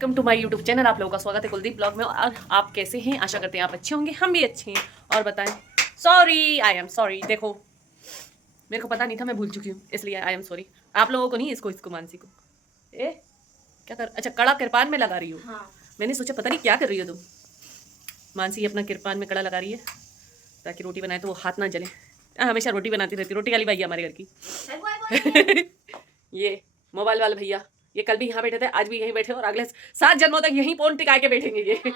Welcome to my YouTube channel. आप लोगों का स्वागत है कुलदीप ब्लॉग में। और आप कैसे हैं? आशा करते हैं आप अच्छे होंगे, हम भी अच्छे हैं। और बताएं, सॉरी, आई एम सॉरी। देखो, मेरे को पता नहीं था, मैं भूल चुकी हूँ, इसलिए आई एम सॉरी। आप लोगों को नहीं, इसको मानसी को। ए क्या कर, अच्छा, कड़ा किरपान में लगा रही हो? हाँ। मैंने सोचा पता नहीं क्या कर रही हो तुम। मानसी अपना किरपान में कड़ा लगा रही है ताकि रोटी बनाए तो वो हाथ ना जले। हमेशा रोटी बनाती रहती, रोटी वाली भैया हमारे घर की। ये मोबाइल वाले भैया, ये कल भी यहाँ बैठे थे, आज भी यहीं बैठे और अगले 7 जन्मों तक यहीं पोन टिका के बैठेंगे ये।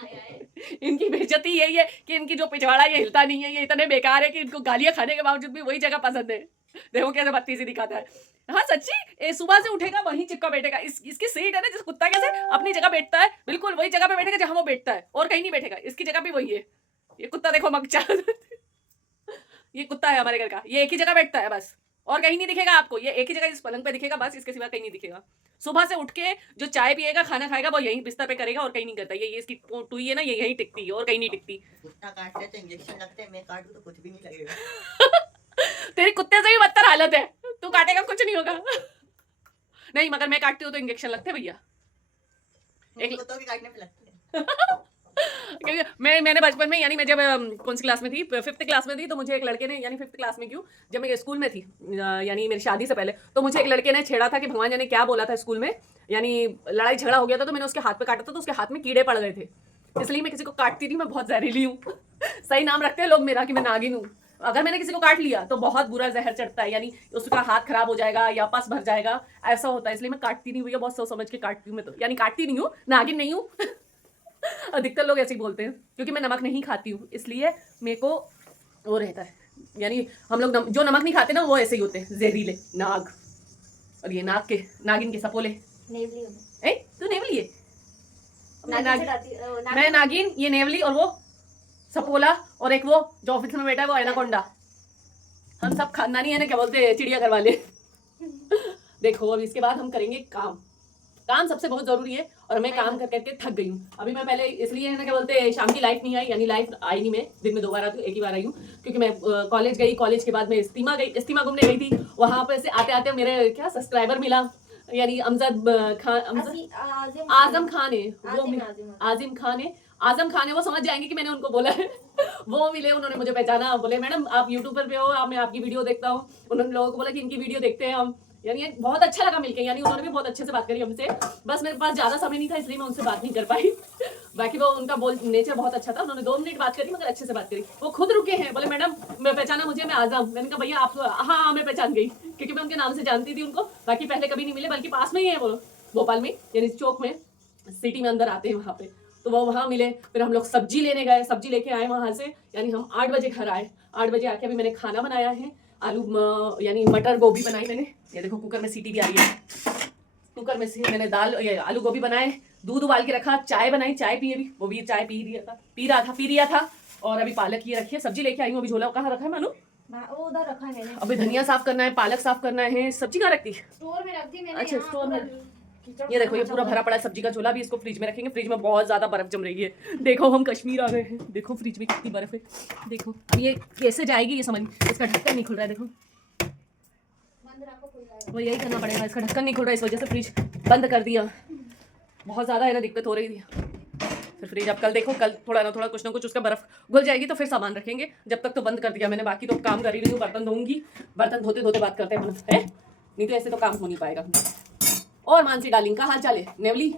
इनकी बेइज्जती यही है कि इनकी जो पिछवाड़ा ये हिलता नहीं है, ये इतने बेकार है कि इनको गालियां खाने के बावजूद भी वही जगह पसंद है। देखो कैसे बत्तीसी दिखाता है। हाँ सच्ची, सुबह से उठेगा वहीं चिपका बैठेगा। इसकी सीट है ना, जिस कुत्ता कैसे अपनी जगह बैठता है, बिल्कुल वही जगह पे बैठेगा जहां वो बैठता है और कहीं नहीं बैठेगा। इसकी जगह भी वही है। ये कुत्ता देखो मगचा। ये कुत्ता है हमारे घर का, ये एक ही जगह बैठता है बस, और कहीं नहीं दिखेगा आपको। ये एक ही जगह इस पलंग पे दिखेगा बस, इसके सिवा कहीं नहीं दिखेगा। सुबह से उठ के जो चाय पिएगा, खाना खाएगा, वो यहीं बिस्तर पे करेगा और कहीं नहीं करता। ये इसकी टुई है ना, ये यहीं टिकती है और कहीं नहीं टिकती। कुत्ता काटते तो इंजेक्शन लगते हैं, मैं काटूं तो कुछ भी नहीं लगेगा। तेरी कुत्ते से भी बदतर हालत है, तू काटेगा कुछ नहीं होगा। नहीं, मगर मैं काटती हूँ तो इंजेक्शन लगते हैं भैया। एक कुत्तों भी काटने पे लगते हैं। क्योंकि मैंने बचपन में, यानी मैं जब कौन सी क्लास में थी, 5th क्लास में थी, तो मुझे एक लड़के ने, यानी 5th क्लास में क्यों, जब मैं स्कूल में थी, यानी मेरी शादी से पहले, तो मुझे एक लड़के ने छेड़ा था कि भगवान जाने क्या बोला था स्कूल में। यानी लड़ाई झगड़ा हो गया था तो मैंने उसके हाथ पे काटा था, तो उसके हाथ में कीड़े पड़ गए थे। इसलिए मैं किसी को काटती नहीं, मैं बहुत जहरीली हूँ। सही नाम रखते हैं लोग मेरा कि मैं नागिन हूँ। अगर मैंने किसी को काट लिया तो बहुत बुरा जहर चढ़ता है, यानी उसका हाथ खराब हो जाएगा या पस भर जाएगा, ऐसा होता है। इसलिए मैं काटती नहीं, भैया बहुत सोच समझ के काटती हूँ मैं तो, यानी काटती नहीं हूँ, नागिन नहीं हूँ। अधिकतर लोग ऐसे ही बोलते हैं, क्योंकि मैं नमक नहीं खाती हूँ, इसलिए मेरे को वो रहता है। यानी हम लोग जो नमक नहीं खाते ना, वो ऐसे ही होते हैं, जहरीले नाग। और ये नाग के, नागिन के सपोले। नेवली ए तू नेवली है? नागिन मैं नागिन, ये नेवली, और वो सपोला, और एक वो जो ऑफिस में बैठा है वो एनाकोंडा। हम सब खानदानी है ना, क्या बोलते हैं, चिड़ियाघर वाले। देखो, अब इसके बाद हम करेंगे काम। काम सबसे बहुत जरूरी है, और मैं काम कर करके थक गई हूँ। अभी मैं पहले इसलिए है ना, क्या बोलते हैं, शाम की लाइफ नहीं आई, यानी लाइफ आई नहीं, मैं दिन में 2 बार आती हूँ, एक ही बार आई हूँ, क्योंकि मैं कॉलेज गई। कॉलेज के बाद मैं इस्तीमा गई, इस्तीमा घूमने गई थी। वहां पे से आते आते मेरे क्या सब्सक्राइबर मिला, यानी अमजद खान, आजम खान है वो, आजिम खान है, आजम खान है वो, समझ जाएंगे कि मैंने उनको बोला है। वो मिले, उन्होंने मुझे पहचाना, बोले मैडम आप यूट्यूब पर पे हो, मैं आपकी वीडियो देखता हूँ। उन्होंने लोगों को बोला कि इनकी वीडियो देखते हैं हम, यानी बहुत अच्छा लगा मिलके। यानी उन्होंने भी बहुत अच्छे से बात करी हमसे, बस मेरे पास ज्यादा समय नहीं था इसलिए मैं उनसे बात नहीं कर पाई। बाकी वो उनका नेचर बहुत अच्छा था, उन्होंने 2 मिनट बात करी, मगर अच्छे से बात करी। वो खुद रुके हैं, बोले मैडम मैं पहचाना मुझे, मैं आजम। मैंने कहा भैया आप, हाँ मैं पहचान गई, क्योंकि मैं उनके नाम से जानती थी उनको। बाकी पहले कभी नहीं मिले, बल्कि पास में ही है वो, भोपाल में, यानी चौक में, सिटी में अंदर आते हैं वहाँ पे। तो वो वहाँ मिले, फिर हम लोग सब्जी लेने गए, सब्जी लेके आए वहाँ से, यानी हम 8 बजे घर आए। 8 बजे आके अभी मैंने खाना बनाया है, आलू यानी मटर गोभी बनाई मैंने। ये देखो कुकर में सीटी भी आ रही है। कुकर में से मैंने दाल, ये आलू गोभी बनाए, दूध उबाल के रखा, चाय बनाई, चाय पिए भी, वो भी चाय पी रिया था। और अभी पालक ये रखी है, सब्जी लेके आई हूँ। अभी झोला कहाँ रखा है मालूम? वो उधर रखा है मैंने। अभी धनिया साफ करना है, पालक साफ करना है, सब्जी कहाँ रखती? स्टोर में रख दी मैंने। अच्छा, स्टोर में। ये देखो, ये पूरा भरा पड़ा है सब्जी का झोला, भी इसको फ्रिज में रखेंगे। फ्रिज में बहुत ज्यादा बर्फ जम रही है। देखो हम कश्मीर आ गए हैं, देखो फ्रिज में कितनी बर्फ है। देखो ये कैसे जाएगी, ये समझ, इसका ढक्कन नहीं खुल रहा है, देखो वो यही करना पड़ेगा, इसका ढक्कन नहीं खुल रहा है, इस वजह से फ्रिज बंद कर दिया। बहुत ज़्यादा है ना, दिक्कत हो रही थी। फिर फ्रिज अब कल देखो, कल थोड़ा ना कुछ ना कुछ उसका बर्फ घुल जाएगी तो फिर सामान रखेंगे। जब तक तो बंद कर दिया मैंने, बाकी तो काम कर ही रही हूँ। बर्तन धोऊंगी, बर्तन धोते धोते बात करते हैं, है नहीं तो ऐसे तो काम हो नहीं पाएगा। और मानसी डार्लिंग का हाल चाल है? नेवली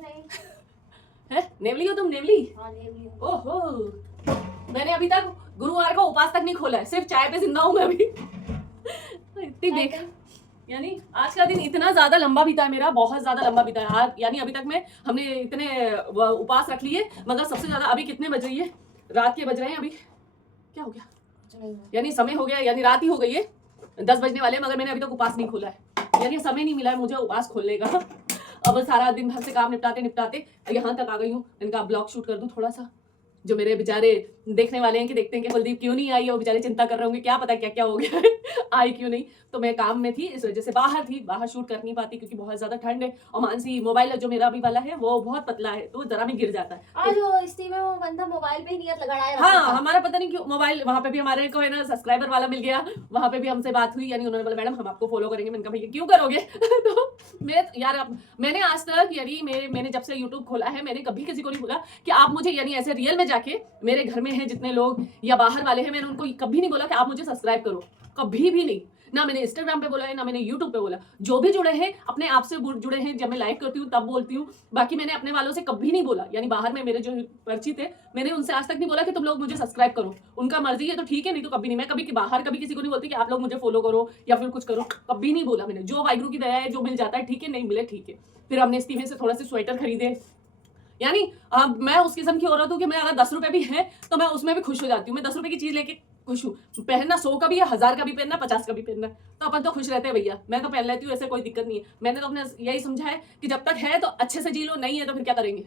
है, नेवली हो तुम? नेवली, ओहो, मैंने अभी तक गुरुवार का उपास तक नहीं खोला है, सिर्फ चाय पे जिंदा हूँ मैं अभी। इतनी बेकार, यानी आज का दिन इतना ज्यादा लंबा बीता है मेरा, बहुत ज्यादा लंबा बीता है। यानी अभी तक में हमने इतने उपास रख लिए, मगर सबसे ज्यादा अभी कितने बज रही है, रात के बज रहे हैं अभी, क्या हो गया, यानी समय हो गया, यानी रात ही हो गई है, 10 बजने वाले, मगर मैंने अभी तक उपास नहीं खोला है, यानी समय नहीं मिला है मुझे उपास खोलने का। अब सारा दिन भर से काम निपटाते निपटाते यहाँ तक आ गई हूँ। इनका ब्लॉग शूट कर दूँ थोड़ा सा, जो मेरे बेचारे देखने वाले हैं कि देखते हैं कि कुलदीप क्यों नहीं आई है, वो बेचारे चिंता कर रहे होंगे क्या पता क्या क्या हो गया है आई क्यों नहीं। तो मैं काम में थी, इस वजह से बाहर थी, बाहर शूट कर नहीं पाती क्योंकि बहुत ज्यादा ठंड है। और मानसी मोबाइल जो मेरा अभी वाला है वो बहुत पतला है, तो जरा में गिर जाता है। आज वो इस्ती में वो बंदा मोबाइल पे ही नियत लगाया रखा हाँ था। हमारा पता नहीं क्यों मोबाइल, वहां पे भी हमारे को है ना सब्सक्राइबर वाला मिल गया, वहां पे भी हमसे बात हुई, यानी उन्होंने बोला मैडम हम आपको फॉलो करेंगे। मैंने कहा भैया क्यों करोगे तो मैं यार मैंने आज तक यानी मैंने जब से यूट्यूब खोला है मैंने कभी किसी को नहीं बोला कि आप मुझे यानी ऐसे रियल में जाके मेरे घर में हैं जितने लोग या बाहर वाले हैं, मैंने उनको कभी नहीं बोला कि आप मुझे सब्सक्राइब करो, कभी भी नहीं। ना मैंने इंस्टाग्राम पे बोला है ना मैंने यूट्यूब पे बोला। जो भी जुड़े हैं अपने आप से जुड़े हैं, जब मैं लाइव करती हूँ तब बोलती हूँ, बाकी मैंने अपने वालों से कभी नहीं बोला। यानी बाहर में मेरे जो परिचित है मैंने उनसे आज तक नहीं बोला कि तुम लोग मुझे सब्सक्राइब करो, उनका मर्जी है तो ठीक है, नहीं तो कभी नहीं। मैं कभी बाहर कभी किसी को नहीं बोलती कि आप लोग मुझे फॉलो करो या फिर कुछ करो, कभी नहीं बोला मैंने। जो वाहिगुरु की दया है, जो मिल जाता है ठीक है, नहीं मिले ठीक है। फिर हमने इस टीम से थोड़ा से स्वेटर खरीदे, यानी मैं उस किस्म की औरत हूँ कि मैं अगर 10 रुपए भी है तो मैं उसमें भी खुश हो जाती हूँ। मैं 10 रुपए की चीज लेके खुश हूँ, पहनना 100 का भी है, 1000 का भी पहनना, 50 का भी पहनना, तो अपन तो खुश रहते हैं भैया। मैं तो पहन लेती हूँ, ऐसे कोई दिक्कत नहीं है। मैंने तो अपने यही समझा है कि जब तक है तो अच्छे से जी लो, नहीं है तो फिर क्या करेंगे,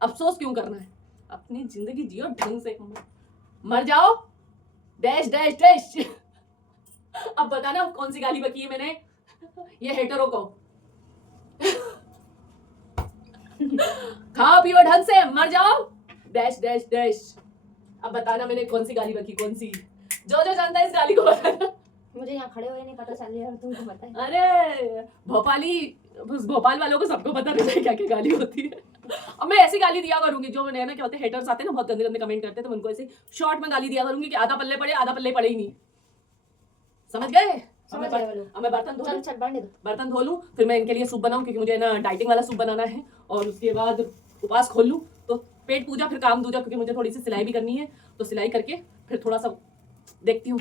अफसोस क्यों करना है, अपनी जिंदगी जियो ढंग से, मर जाओ डैश डैश डैश। अब बताना कौन सी गाली बकी है मैंने ये हेटरों को। खाओ पियो ढंग से, मर जाओ डैश डैश डैश। अब बताना मैंने कौन सी गाली बकी, कौन सी, जो जानता है इस गाली को बताना। मुझे यहाँ खड़े हुए नहीं पता चल रहा, तुमको पता है। अरे भोपाल वालों को सबको पता रहता है क्या क्या गाली होती है। अब मैं ऐसी गाली दिया करूंगी, जो नया ना क्या होते हैं हेटर्स आते हैं ना, बहुत गंदे गंदे कमेंट करते हैं, तो उनको ऐसे शॉर्ट में गाली दिया करूंगी कि आधा पल्ले पड़े आधा पल्ले पड़े ही नहीं, समझ गए। अब मैं बर्तन धो लूं, फिर मैं इनके लिए सूप बनाऊं क्योंकि मुझे ना डाइटिंग वाला सूप बनाना है, और उसके बाद उपवास खोल लूं तो पेट पूजा फिर काम दूजा, क्योंकि मुझे थोड़ी सी सिलाई भी करनी है, तो सिलाई करके फिर थोड़ा सा देखती हूँ।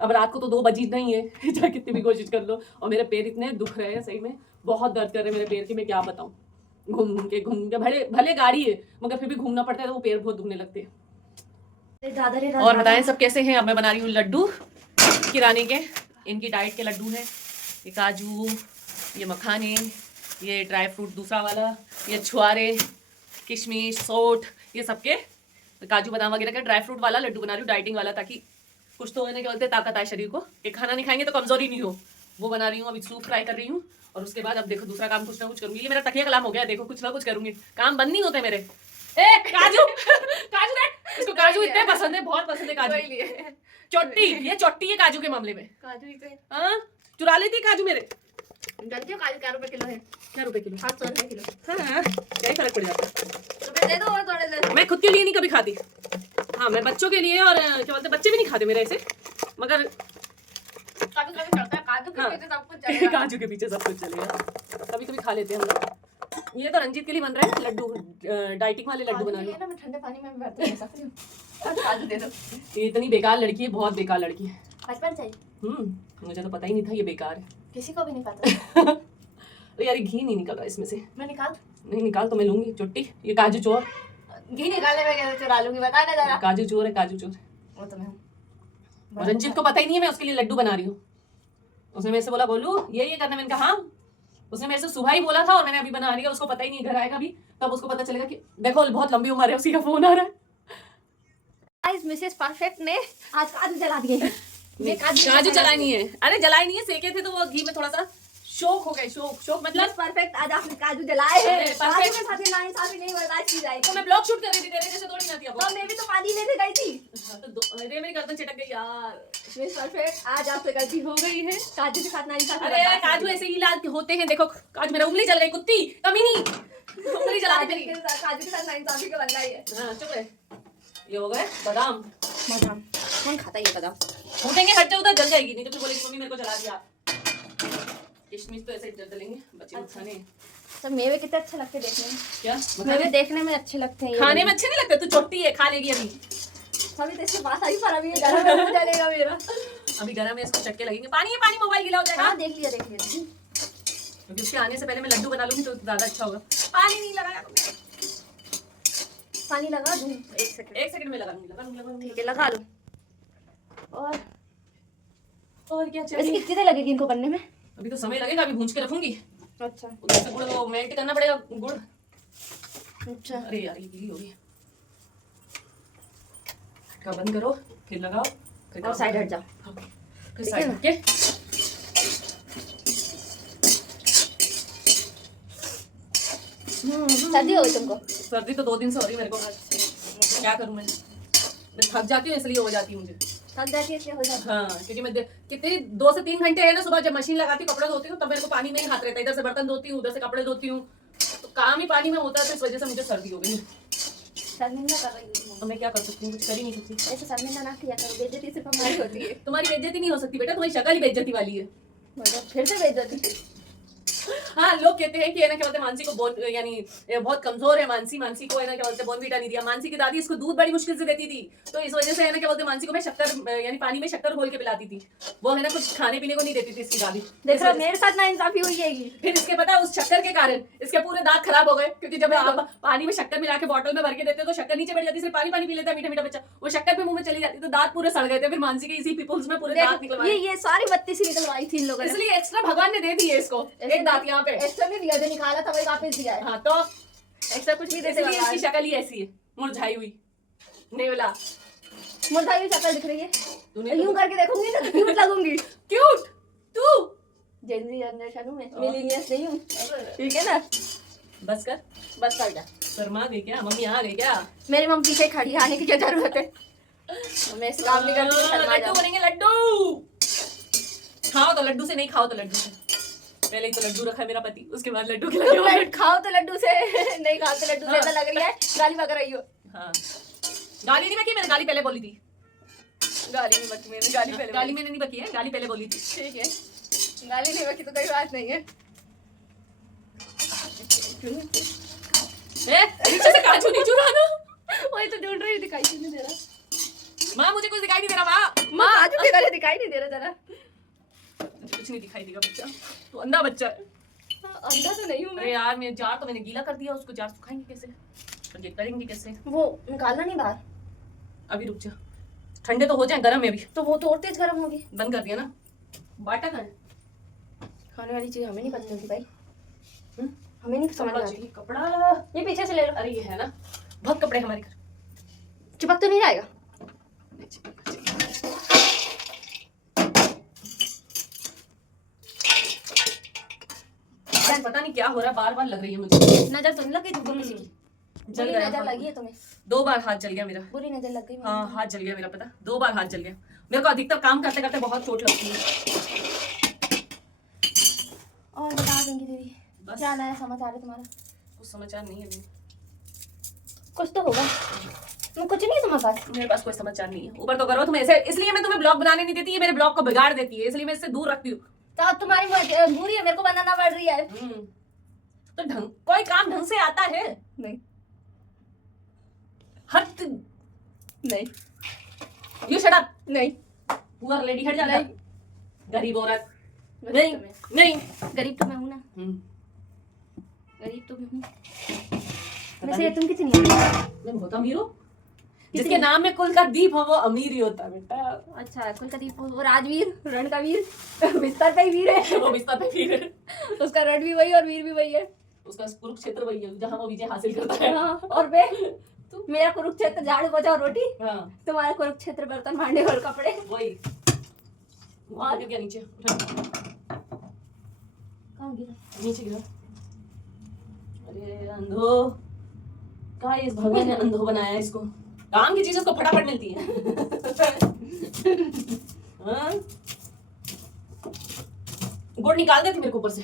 अब रात को तो 2 बजी नहीं है चाहे कितनी भी कोशिश कर लो। और मेरे पैर इतने दुख रहे हैं, सही में बहुत दर्द कर रहे हैं मेरे पैर की, मैं क्या बताऊँ। घूम के भले गाड़ी है मगर फिर भी घूमना पड़ता है, तो वो पैर बहुत दुखने लगते हैं। और बताएं सब कैसे हैं। अब मैं बना रही हूँ लड्डू किराने के, इनकी डाइट के लड्डू हैं। ये काजू, ये मखाने, ये ड्राई फ्रूट दूसरा वाला, ये छुआरे, किशमिश, सोठ, ये सबके काजू बादाम वगैरह का ड्राई फ्रूट वाला लड्डू बना रही हूँ, डाइटिंग वाला, ताकि कुछ तो क्या बोलते हैं ताकत आए शरीर को, कि खाना नहीं खाएंगे तो कमजोरी नहीं हो, वो बना रही हूँ। अभी सूप फ्राई कर रही हूँ, और उसके बाद अब देखो दूसरा काम कुछ ना कुछ करूंगी। ये मेरा तकिया कलाम हो गया, देखो कुछ ना कुछ करूंगी, काम बंद नहीं होते मेरे। ए काजू काजू देख, इसको काजू इतने पसंद है, बहुत पसंद है काजू। चोटी, ये चोटी है काजू के मामले में। काजू ही तो हाँ चुरा लेती है काजू मेरे। जानती हो काजू क्या रुपए किलो है? क्या रुपए किलो? 700 रुपए किलो। हाँ क्या ही फर्क पड़ जाता है। तो फिर दे दो और थोड़े दे। मैं खुद के लिए नहीं कभी खाती, हाँ मैं बच्चों के लिए, और क्या बोलते हैं बच्चे भी नहीं खाते मेरे ऐसे, मगर कभी कभी चलता है काजू के हाँ। पीछे सब कुछ चलेगा। काजू के पीछे सब कुछ चलेगा, कभी कभी खा लेते हैं हम लोग। ये तो रंजीत के लिए बन रहा है लड्डू, डाइटिंग वाले लड्डू बना रही हूँ। मैं ठंडे पानी में बर्तन धो सकती हूँ। काजू दे दो। ये इतनी बेकार लड़की है, बहुत बेकार लड़की है। बचपन से मुझे तो पता ही नहीं था ये बेकार है। किसी को भी नहीं पता। तो यार घी नहीं निकल रहा इसमें से। मैं निकाल। नहीं निकाल तो मैं लूंगी चुट्टी। ये काजू चोर, घी निकालने में कैसे चुरा लूंगी बता ना जरा। काजू चोर है, काजू चोर। वो तो मैं और रंजीत को पता ही नहीं है मैं उसके लिए लड्डू बना रही हूँ। उसने मेरे से बोला बोलू ये करना, मैंने कहा हाँ। उसने मेरे से सुबह ही बोला था, और मैंने अभी बना रही है, उसको पता ही नहीं, घर आएगा भी तब उसको पता चलेगा कि देखो बहुत लंबी उम्र है, उसी का फोन आ रहा है। गाइस मिसेस परफेक्ट ने आज काजू जला दिए। ये काजू जलाई नहीं है, अरे जलाई नहीं है, सेके थे तो वो घी में थोड़ा सा शौक हो गए। शौक मतलब परफेक्ट आज आपने काजू जलाए हैं। अरे, काजू perfect। के साथ नाइंसाफी नहीं बर्दाश्त की जाएगी। तो मैं ब्लॉग शूट कर रही थी, तेरे जैसे थोड़ी ना थी। अब तो मैं भी तो पानी लेने गई थी। अरे मेरी गर्दन चिटक गई यार। मिस परफेक्ट आज आपसे गलती हो गई है। काजू के साथ नाइंसाफी अरे काजू ऐसे ही लाल होते हैं, देखो काजू मेरा उंगली जल गई, कुत्ती कमीनी उंगली जला दी मेरी। काजू के साथ नाइंसाफी का बदला ही है। हाँ चुप रहे। ये हो गए बादाम। बादाम कौन खाता है ये बादाम? फूटेंगे, हट जाओ उधर, जल जाएगी, नहीं तो फिर बोलेगी मम्मी मेरे को जला दिया। किशमिश तो ऐसे ही जलेंगे, बच्चे लोग खाने। सब मेवे कितने अच्छे लगते हैं देखने में। क्या मेवे देखने में अच्छे लगते हैं। खाने में अच्छे नहीं लगते? तू छोटी है, खा लेगी अभी। अभी तो इसके पास आई, पर अभी ये गरम हो जाएगा मेरा। अभी गरम है, इसको चक्के लगेंगे। पानी है, पानी, मोबाइल गीला हो जाएगा। हाँ देख लिया क्योंकि उसके आने से पहले मैं लड्डू बना लूंगी तो ज्यादा अच्छा होगा। पानी नहीं लगाया तुमने। पानी लगा दूं? एक 1 सेकंड में लगाऊंगी। ठीक है लगा लो। और क्या इसकी चाहिए? कितने लगेगी इनको बनने में? अभी तो समय लगेगा, अभी भूंज के रखूंगी। अच्छा उधर से गुड़ वो मेल्ट करना पड़ेगा, गुड़। अच्छा। अरे यार ये गीली हो गई। का बंद करो, फिर लगाओ, फिर और साइड हट जाओ। फिर साइड हट के सर्दी हो गई तुमको? सर्दी तो 2 दिन से हो रही है मेरे को। क्या करूं मैं थक जाती हूँ इसलिए हो जाती है मुझे। थक जाती है इसलिए हो जाती हाँ, क्योंकि मैं कितने 2 से 3 घंटे है ना, सुबह जब मशीन लगाती हूँ कपड़े धोती हूँ तब मेरे को पानी में ही हाथ रहता है, इधर से बर्तन धोती हूँ, उधर से कपड़े धोती हूँ, तो काम ही पानी में होता है, तो इस वजह से मुझे सर्दी हो गई। शर्मिंदा कर रही हूँ। तो मैं क्या कर सकती हूँ, कुछ कर ही नहीं सकती। ऐसे शर्मिंदा ना किया करो, बेइज्जती सिर्फ हमारी होती है। तुम्हारी बेइज्जती नहीं हो सकती बेटा, तुम्हारी शक्ल ही बेइज्जती वाली है। मतलब फिर से बेइज्जती। हाँ, लोग कहते हैं कि है ना क्या बोलते हैं, मानसी को यानी बहुत कमजोर है, मानसी को है ना क्या बोलते हैं बोनवीटा नहीं दिया। मानसी की दादी इसको दूध बड़ी मुश्किल से देती थी, तो इस वजह से है ना क्या बोलते हैं मानसी को मैं शक्कर यानी पानी में शक्कर घोल के पिलाती थी। वो है ना कुछ खाने पीने को नहीं देती थी इसकी दादी। देख रहा मेरे साथ ना इंसाफी हुई है। फिर इसके पता है उस शक्कर के कारण इसके पूरे दांत खराब हो गए, क्योंकि जब आप पानी में शक्कर मिला के बोतल में भर के देते तो शक्कर नीचे बैठ जाती, सिर्फ पानी पानी पी लेता मीठा मीठा बच्चा, वो शक्कर भी मुंह में चली जाती तो दांत पूरे सड़ गए थे। फिर मानसी के इसी पिपल्स में पूरे दांत निकलवाए। ये सारी बत्ती सी निकलवाई थी इन लोगों ने, इसलिए एक्स्ट्रा भगवान ने दे दी है इसको एक दांत यहाँ पे। एक्स्ट्रा नहीं दिया, जो निकाला था वही वापस दिया है। हाँ, तो एक्स्ट्रा कुछ नहीं देते। इसलिए इसकी शक्ल ही ऐसी है, मुरझाई हुई। नेवला मुर्दा की शक्ल दिख रही है। तूने यूं करके देखूंगी ना तो क्यूट लगूंगी। क्यूट तू जेनजी जनरेशन हूं मैं, मिलेनियल्स नहीं हूं, ठीक है ना। बस कर, बस कर जा। शर्मा गई क्या, मम्मी आ गई क्या? मेरी मम्मी पीछे खड़ी है, आने की क्या जरूरत है? मैं इस काम नहीं करती, शर्मा लड्डू जाओ। बनेंगे लड्डू। खाओ तो लड्डू से, नहीं खाओ तो लड्डू से। पहले ही तो लड्डू रखा है मेरा पति, उसके बाद लड्डू खिलाएंगे। मैं खाओ तो लड्डू से, नहीं खाओ तो लड्डू से। ऐसा लग रही है गाली बक रही हो। हाँ, गाली नहीं बकी, मैंने गाली पहले बोली थी। गाली नहीं बकी मैंने, गाली पहले गाली मैंने नहीं बकी है, गाली पहले बोली थी। ठीक है, गाली नहीं बकी तो कोई बात नहीं है। नीचे से काजू नहीं चुराना। वही तो ढूंढ रही, दिखाई नहीं दे रहा। माँ मुझे कुछ दिखाई नहीं दे रहा। माँ काजू के गले दिखाई नहीं दे रहा जरा। कुछ नहीं दिखाई देगा बच्चा, तो अंधा बच्चा है। अंधा तो नहीं हूँ अरे मैं। यार, मैं जार तो मैंने गीला कर दिया, उसको जार सुखाएंगे कैसे, तो ये करेंगे कैसे? वो निकालना नहीं बाहर, अभी रुक जा, ठंडे तो हो जाए, गर्म है अभी। तो वो तो और तेज गर्म होगी। बंद कर दिया ना। बाटा कहाँ है? खाने वाली चीज हमें नहीं पता होती भाई, हम्म? हमें नहीं समझ कपड़ा आती। चाहिए, कपड़ा ये पीछे से ले लो। अरे ये है ना, बहुत कपड़े हमारे घर। चिपक तो नहीं जाएगा? आज पता नहीं क्या हो रहा है, बार बार लग रही है मुझे नजर तो नहीं लगी तुमको किसी की? जल बुरी रहा है नजर हाथ। लगी है तुम्हें? 2 बार हाथ जल गया मेरा। बुरी नजर लग गई। हाँ, हाथ जल गया मेरा, पता 2 बार हाथ जल गया मेरे को। अधिकतर काम करते करते बहुत चोट लगती है। और बता देंगी दीदी, बस। क्या नया समाचार है तुम्हारा? कुछ समाचार नहीं है अभी। कुछ तो होगा, तुम कुछ नहीं समझ पाए। मेरे पास कोई समाचार नहीं है। ऊपर तो करो तुम ऐसे, इसलिए मैं तुम्हें ब्लॉग बनाने नहीं देती, ये मेरे ब्लॉग को बिगाड़ देती है, इसलिए मैं इससे दूर रखती हूँ। तो अब तुम्हारी बुरी है, मेरे को बनाना पड़ रही है। तो कोई काम ढंग से आता है? नहीं हट, नहीं यू शट अप। नहीं पुअर लेडी, हट जा। नहीं। गरीब औरत। गरीब नहीं तो मैं- नहीं। गरीब तो मैं हूँ ना, हम्म, गरीब तो मैं हूँ। पता वैसे नहीं। तुम कितनी है? मैं बहुत अमीर हूँ। जिसके नाम में कुल का दीप हो वो अमीर ही होता है बेटा। अच्छा, कुलदीप वो राजवीर, रण का वीर, बिस्तर पे ही वीर है। वो बिस्तर पे फिर है। उसका रण भी वही और वीर भी वही है। उसका कुरुक्षेत्र वही है जहाँ वो विजय हासिल करता है। हाँ, और बे मेरा कुरुक्षेत्र झाड़ू पोछा और रोटी, हाँ, तुम्हारा कुरुक्षेत्र बर्तन भांडे और कपड़े। वही। वहाँ गिर गया नीचे, उठा। कहाँ गिरा? नीचे गिरा। अरे अंधो, कहा इस भगवान ने अंधो बनाया इसको। काम की चीज उसको फटाफट मिलती है। हाँ? गुड़ निकाल देती मेरे को ऊपर से।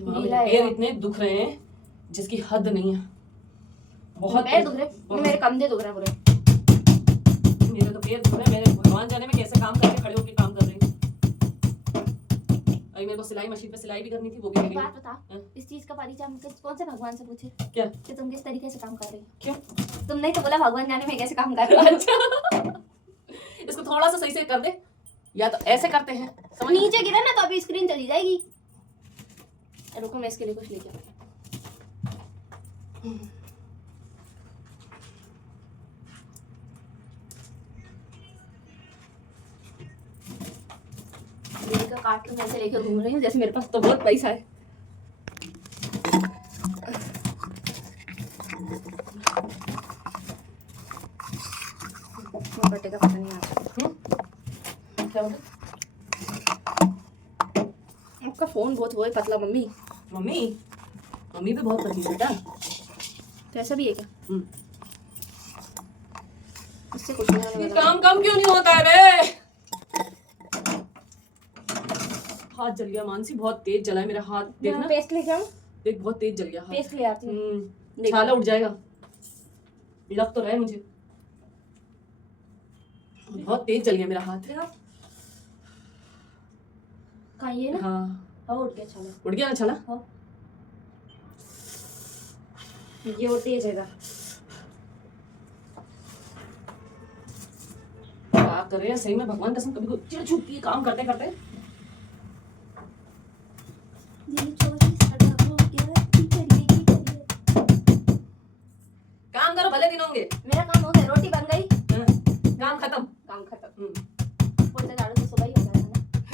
मेरे पैर इतने दुख रहे हैं जिसकी हद नहीं है। बहुत पैर दुख रहे, मेरे कंधे दुख रहे हैं पूरे। मेरे तो पैर दुख रहे हैं, मेरे भगवान जाने में कैसे काम करके खड़े होके काम कर रहे हैं। अभी मेरे को सिलाई मशीन पे सिलाई भी करनी थी, वो भी एक करेंगे। बात बता, इस चीज का परिचय हम कौन से भगवान से पूछे क्या? कि तुम किस तरीके से काम कर रही हो? क्यों? तुमने ही तो बोला भगवान जाने में कैसे काम कर रही हो। अच्छा, इसको थोड़ा सा सही से कर दे, या तो ऐसे करते हैं, समझ? नीचे गिरा ना तो अभी स्क्रीन चली जाएगी। रुको, मैं इसके लिए कुछ लेके आती हूँ। दीदी का कार्टून ऐसे लेके घूम रही हूँ जैसे मेरे पास तो बहुत पैसा है। बटे का पता नहीं आता। क्या बोले? आपका फोन बहुत वो है पतला मम्मी। मम्मी मम्मी भी बहुत पतली है बेटा। तो ऐसा भी है क्या? इससे कुछ नहीं होने ये वाला। काम कम क्यों नहीं होता है रे? हाथ जल गया मानसी, बहुत तेज जला है मेरा हाथ। देख ना, पेस्ट लेके आऊं? देख बहुत तेज जल गया हाथ। पेस्ट ले आती हूँ। छाला उठ जाएगा, लग तो रहा है मुझे। बहुत तेज जल गया मेरा हाथ। कहाँ ये ना? हाँ हाँ उठ गया छाला। उड़ गया ना छाला। हाँ ये और तेज है। क्या कर रहे हैं सही में, भगवान कसम कभी चिड़ छूटती है काम करते करते। काम करो भले दिन होंगे। मेरा काम हो गया, रोटी बन गई। काम खत्म। काम खत्म। हम्म। बोलते झाड़ू तो सुबह ही हो जाता है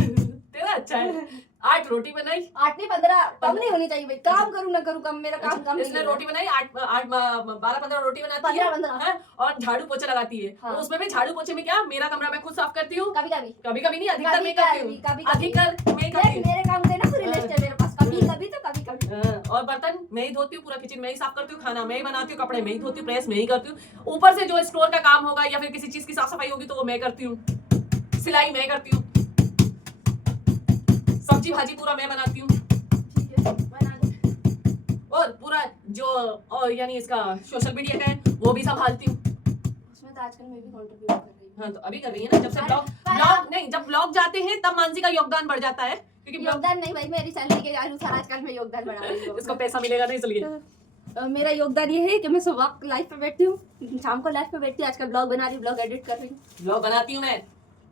ना। तेरा अच्छा है। 8 रोटी बनाई। 8 नहीं 15 कम नहीं होनी चाहिए भाई। काम करूँ ना करूँ कम, मेरा काम कम इसने नहीं रोटी बनाई 12-15 रोटी बनाती है 15 हैं? और झाड़ू पोछा लगाती है। हाँ। तो उसमें भी झाड़ू पोछे में क्या, मेरा कमरा मैं खुद साफ करती हूँ। कभी कभी कभी कभी नहीं, अधिकतर मैं करती हूँ। कभी-कभी। अधिकतर मैं करती हूँ। मेरे काम से ना पूरी लिस्ट है मेरे पास। कभी कभी तो कभी कभी। और बर्तन मैं ही धोती हूँ, पूरा किचन मैं ही साफ करती हूँ, खाना मैं ही बनाती हूँ, कपड़े मैं ही धोती हूँ, प्रेस मैं ही करती हूँ। ऊपर से जो स्टोर का काम होगा या फिर किसी चीज की साफ सफाई होगी तो वो मैं करती हूँ। सिलाई मैं करती हूँ, सब्जी भाजी पूरा मैं बनाती हूँ। ठीक है बना दे। और पूरा जो और यानी इसका सोशल मीडिया का है वो भी संभालती हूँ। उसमें तो आजकल मैं भी कंट्रीब्यूट कर रही हूँ। हाँ तो अभी कर रही है ना, जब से ब्लॉग नहीं, जब ब्लॉग जाते हैं तब मानसी का योगदान बढ़ जाता है, क्योंकि ब्लॉग योगदान नहीं भाई, मेरी सैलरी के अनुसार आजकल मैं योगदान बढ़ा रही हूँ। इसको पैसा मिलेगा नहीं, इसलिए मेरा योगदान ये है कि मैं सुबह लाइव पे बैठती हूँ, शाम को लाइव पे बैठती हूँ, आजकल ब्लॉग बना रही हूँ, ब्लॉग एडिट कर रही हूँ। ब्लॉग बनाती हूँ मैं,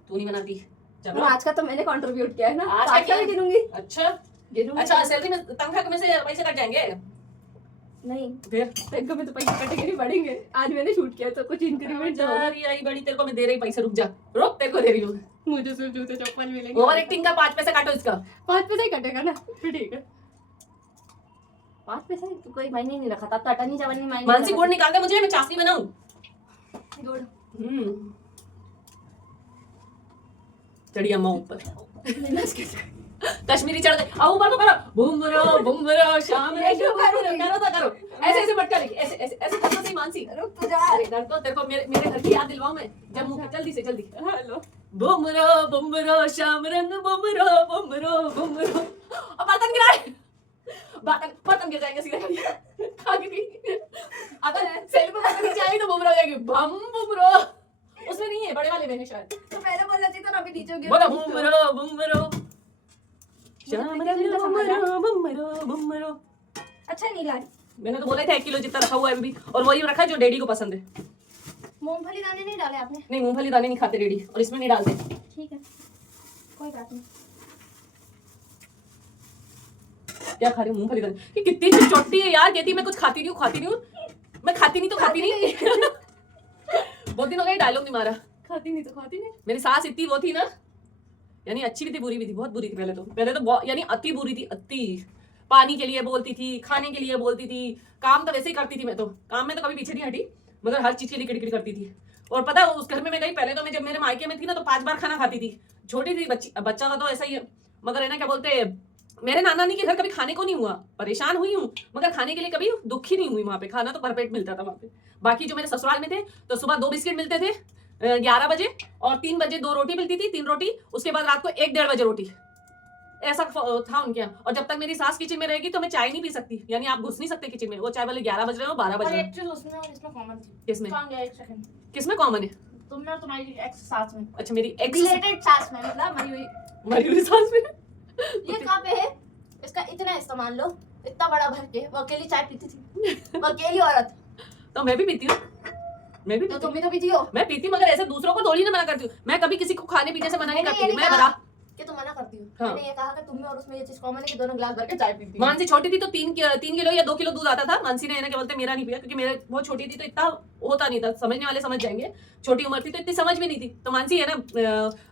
तू नहीं बनाती। चलो आज का तो मैंने कंट्रीब्यूट किया है ना, आज का आज का क्या भी गिनूंगी। अच्छा गिनूंगी। अच्छा, सैलरी में तनख्वाह में से पैसे कट जाएंगे नहीं, फिर? बैंक में तो पैसे कटेंगे नहीं बढ़ेंगे। आज मैंने शूट किया तो कुछ इंक्रीमेंट जो होगा। आई बड़ी, तेरे को मैं दे रही पैसे, रुक जा, रुक, तेरे को दे रही हूँ। मुझे सिर्फ जूते चप्पल मिलेंगे। ओवर एक्टिंग का 5 पैसे काटो इसका। 5 पैसा ही कटेगा ना, फिर ठीक है। 5 पैसा तो कोई मायने नहीं रखा था, तो अटनी जवानी मायने। मानसी गुड़ निकाल दे मुझे, मैं चाशनी बनाऊं। गुड़ चढ़ी अम्मा ऊपर। कश्मीरी चढ़ गई। अब ऊपर तो करो, बुमरो शाम रे, करो तो करो, ऐसे ऐसे मटका लेके, ऐसे ऐसे ऐसे करना सही मानसी। रुक तो जा। अरे कर तो, तेरे को मेरे घर की याद दिलवाऊं मैं, जब मुंह पे, जल्दी से जल्दी। हेलो बुमरो शाम रंग, बुमरो अब बर्तन गिराए, बर्तन गिर जाएंगे सीधे खा के भी। अगर सेल पे बर्तन नीचे आएगी तो बुमरो हो जाएगी, बम बुमरो। उसमें नहीं है, बड़े वाले में है शायद। तो पहले बोलना चाहिए था ना, अभी नीचे गिर। बोला बुमरो शाम रंग, बुमरो। अच्छा नहीं लाए। मैंने तो बोला था 1 किलो जितना रखा हुआ है अभी भी, और वही रखा है जो डैडी को पसंद है। मूंगफली दाने नहीं डाले आपने? नहीं, मूंगफली दाने नहीं खाते डैडी, और इसमें नहीं डालते। ठीक है, कोई बात नहीं। क्या खा रही हूँ? मूंगफली दाने। ये कितनी चिचोटी है यार, कहती मैं कुछ खाती नहीं हूँ। मैं खाती नहीं तो खाती नहीं। बहुत दिन हो गए डायलॉग नहीं मारा। खाती नहीं तो खाती नहीं। मेरी सास इतनी वो थी ना, यानी अच्छी भी थी बुरी भी थी, बहुत बुरी थी पहले तो यानी अति बुरी थी, अति। पानी के लिए बोलती थी, खाने के लिए बोलती थी, काम तो वैसे ही करती थी। मैं तो काम में तो कभी पीछे नहीं हटी, मगर हर चीज के लिए किड़किड़ करती थी। और पता है उस घर में मैं गई पहले तो, मैं जब मेरे मायके में थी ना तो 5 बार खाना खाती थी। छोटी थी बच्चा का तो ऐसा ही है, मगर है ना क्या बोलते, मेरे नाना नानी के घर कभी खाने को नहीं हुआ, परेशान हुई हूँ मगर खाने के लिए कभी दुखी नहीं हुई। वहाँ पे खाना तो भरपेट मिलता था वहाँ पे। बाकी जो मेरे ससुराल में थे तो सुबह 2 बिस्किट मिलते थे 11 बजे, और 3 बजे 2 रोटी मिलती थी, 3 रोटी, उसके बाद रात को 1-1:30 बजे रोटी। ऐसा था उनके यहाँ। और जब तक मेरी सास किचन में रहेगी तो मैं चाय नहीं पी सकती, यानी आप घुस नहीं सकते किचन में। वो चाय वाले 11 बज रहे हो, 12 बज और रहे एक हो। चीज उसमें और इसमें कॉमन थी। किसमें? कौन गया? एक सेकंड। किसमें कॉमन है? तुमने और तुम्हारी एक्स साथ में। अच्छा, मेरी एक्स रिलेटेड साथ में, मतलब मरी हुई। मरी हुई सास में। ये कहाँ पे है? इसका इतना इस्तेमाल लो, इतना बड़ा भर के। वो अकेली चाय पीती थी, वो अकेली औरत। तो मैं भी पीती हूँ, मैं भी तो पीती तुम भी तो पीती हो। मैं पीती, मगर ऐसे दूसरों को थोड़ी ना मना करती हूँ। मैं कभी किसी को खाने पीने से मना नहीं करती। मैं बता कि तुम मना करती हो। हाँ। मैंने ये कहा कि तुम में और उसमें ये चीज कॉमन है कि दोनों ग्लास भर के चाय पीती हो। मानसी छोटी थी तो 3 किलो या 2 किलो दूध आता था। मानसी ने है ना क्या बोलते मेरा नहीं पिया, क्योंकि मेरे बहुत छोटी थी तो इतना होता नहीं था। समझने वाले समझ जाएंगे, छोटी उम्र थी तो इतनी समझ में नहीं थी। तो मानसी है ना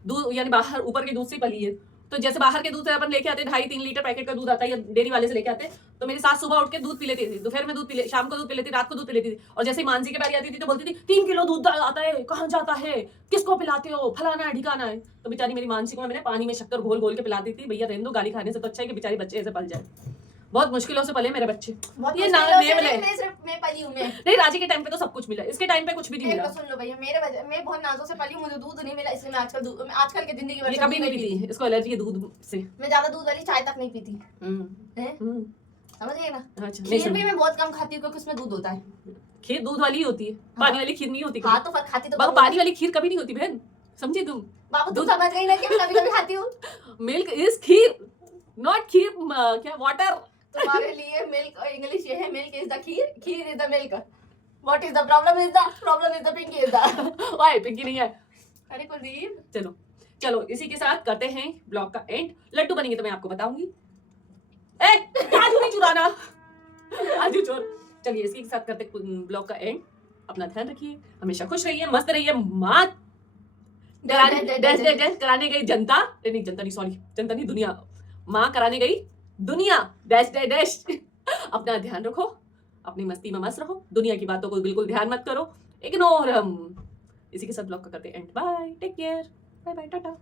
दूध यानी बाहर ऊपर के दूध से पली है, तो जैसे बाहर के दूध से अपन लेके आते 2.5-3 लीटर पैकेट का दूध आता है या डेयरी वाले से लेके आते, तो मेरी सास सुबह उठ के दूध पी लेती थी, दोपहर में दूध पी ले, शाम को दूध पी लेती, रात को दूध पी लेती थी। और जैसे ही मानसी के बारी आती थी तो बोलती थी 3 किलो दूध आता है, कहाँ जाता है, किसको पिलाते हो, फलाना है ढिकाना है। तो बेचारी मेरी मानसी को मैंने पानी में शक्कर घोल घोल के पिलाती थी। भैया रहने दो, गाली खाने से तो अच्छा है कि बेचारी बच्चे ऐसे पल जाए। बहुत मुश्किलों से पले मेरे बच्चे। बहुत ये मुश्किलों से नेवल है। नहीं, मैं पली हूँ मैं। नहीं, राजी के टाइम पे तो सब कुछ मिला, इसके टाइम पे कुछ भी नहीं मेरे मिला। को सुन लो भैया, मैं बहुत नाजों से पली हूँ, मुझे दूध नहीं मिला, इसलिए मैं आजकल की जिंदगी भर ये से कभी दूध नहीं पीती, इसको एलर्जी है दूध से। मैं ज्यादा दूध वाली चाय तक नहीं पीती हैं? हम्म, समझ गए ना? अच्छा, नहीं खीर भी समझी। मैं बहुत कम खाती हूँ क्योंकि उसमें दूध होता है। खीर दूध वाली ही होती है, पानी वाली खीर नहीं होती हाँ कभी। तो पर खाती तो बाबू कम पानी वाली खीर कभी नहीं होती बहन, समझी तुम? बाबू तुम दूध- समझ गई ना कि मैं कभी कभी खाती हूँ। Milk is kheer, not kheer, क्या वाटर। तुम्हारे लिए मिल्क इंग्लिश ये है, milk is the kheer, kheer is the milk. What is the problem is the Pinky is the. Why Pinky नहीं है। अरे कुलदीप, चलो चलो, इसी के साथ करते हैं ब्लॉग का एंड। लड्डू बनेंगे तो मैं आपको बताऊंगी। ए, काजू नहीं चुराना, काजू चोर। चलिए इसी के साथ करते ब्लॉग का एंड। अपना ध्यान रखिए, हमेशा खुश रहिए, मस्त रहिए। माँ कराने गई जनता, नहीं जनता नहीं, सॉरी, जनता नहीं, दुनिया। माँ कराने गई दुनिया, डैश डैश डैश। अपना ध्यान रखो, अपनी मस्ती में मस्त रहो, दुनिया की बातों को बिल्कुल ध्यान मत करो, इग्नोर। हम इसी के साथ ब्लॉग का करते end. Bye, take care, bye bye, Tata.